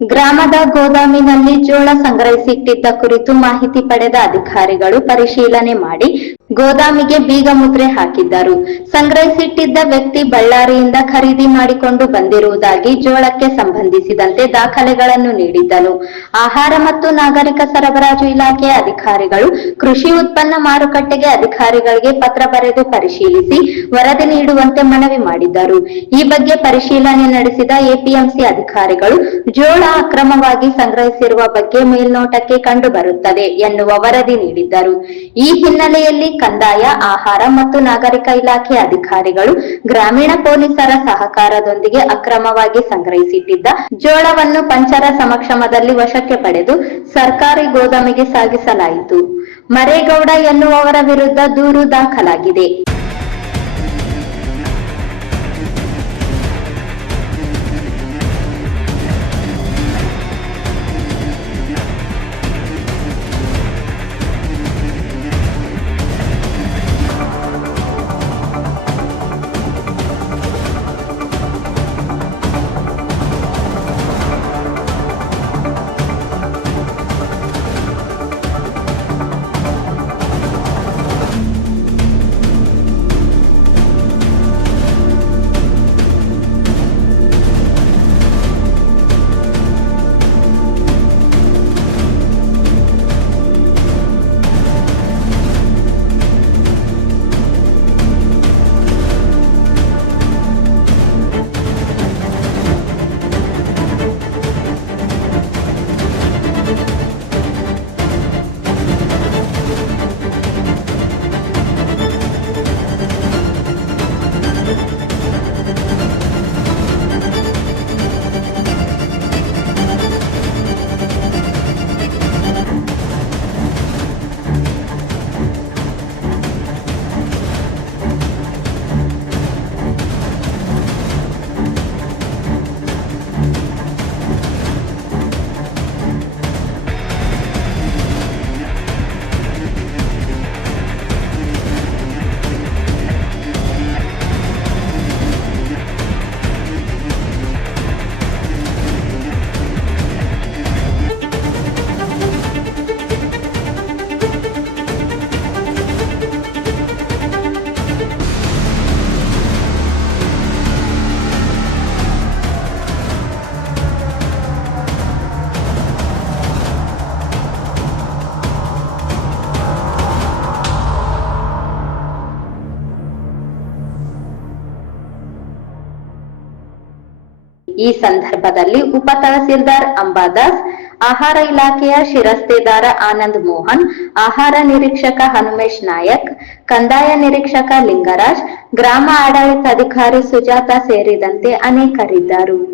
ಗ್ರಾಮದ ಗೋದಾಮಿನಲ್ಲಿ ಜೋಳ ಸಂಗ್ರಹಿಸಿಟ್ಟಿದ್ದ ಕುರಿತು ಮಾಹಿತಿ ಪಡೆದ ಅಧಿಕಾರಿಗಳು ಪರಿಶೀಲನೆ ಮಾಡಿ ಗೋದಾಮಿಗೆ ಬೀಗ ಮುದ್ರೆ ಹಾಕಿದ್ದರು. ಸಂಗ್ರಹಿಸಿಟ್ಟಿದ್ದ ವ್ಯಕ್ತಿ ಬಳ್ಳಾರಿಯಿಂದ ಖರೀದಿ ಮಾಡಿಕೊಂಡು ಬಂದಿರುವುದಾಗಿ ಜೋಳಕ್ಕೆ ಸಂಬಂಧಿಸಿದಂತೆ ದಾಖಲೆಗಳನ್ನು ನೀಡಿದ್ದನು. ಆಹಾರ ಮತ್ತು ನಾಗರಿಕ ಸರಬರಾಜು ಇಲಾಖೆಯ ಅಧಿಕಾರಿಗಳು ಕೃಷಿ ಉತ್ಪನ್ನ ಮಾರುಕಟ್ಟೆಗೆ ಅಧಿಕಾರಿಗಳಿಗೆ ಪತ್ರ ಬರೆದು ಪರಿಶೀಲಿಸಿ ವರದಿ ನೀಡುವಂತೆ ಮನವಿ ಮಾಡಿದ್ದರು. ಈ ಬಗ್ಗೆ ಪರಿಶೀಲನೆ ನಡೆಸಿದ ಎಪಿಎಂಸಿ ಅಧಿಕಾರಿಗಳು, ಜೋಳ ಅಕ್ರಮವಾಗಿ ಸಂಗ್ರಹಿಸಿರುವ ಬಗ್ಗೆ ಮೇಲ್ನೋಟಕ್ಕೆ ಕಂಡುಬರುತ್ತದೆ ಎನ್ನುವ ವರದಿ ನೀಡಿದ್ದರು. ಈ ಹಿನ್ನೆಲೆಯಲ್ಲಿ ಕಂದಾಯ, ಆಹಾರ ಮತ್ತು ನಾಗರಿಕ ಇಲಾಖೆ ಅಧಿಕಾರಿಗಳು ಗ್ರಾಮೀಣ ಪೊಲೀಸರ ಸಹಕಾರದೊಂದಿಗೆ ಅಕ್ರಮವಾಗಿ ಸಂಗ್ರಹಿಸಿಟ್ಟಿದ್ದ ಜೋಳವನ್ನು ಪಂಚರ ಸಮಕ್ಷಮದಲ್ಲಿ ವಶಕ್ಕೆ ಪಡೆದು ಸರ್ಕಾರಿ ಗೋದಾಮಿಗೆ ಸಾಗಿಸಲಾಯಿತು. ಮರೇಗೌಡ ಎನ್ನುವವರ ವಿರುದ್ಧ ದೂರು ದಾಖಲಾಗಿದೆ. ಈ ಸಂದರ್ಭದಲ್ಲಿ ಉಪ ತಹಸೀಲ್ದಾರ್ ಅಂಬಾದಾಸ್, ಆಹಾರ ಇಲಾಖೆಯ ಶಿರಸ್ತೇದಾರ ಆನಂದ್ ಮೋಹನ್, ಆಹಾರ ನಿರೀಕ್ಷಕ ಹನುಮೇಶ್ ನಾಯಕ್, ಕಂದಾಯ ನಿರೀಕ್ಷಕ ಲಿಂಗರಾಜ್, ಗ್ರಾಮ ಆಡಳಿತಾಧಿಕಾರಿ ಸುಜಾತ ಸೇರಿದಂತೆ ಅನೇಕರಿದ್ದರು.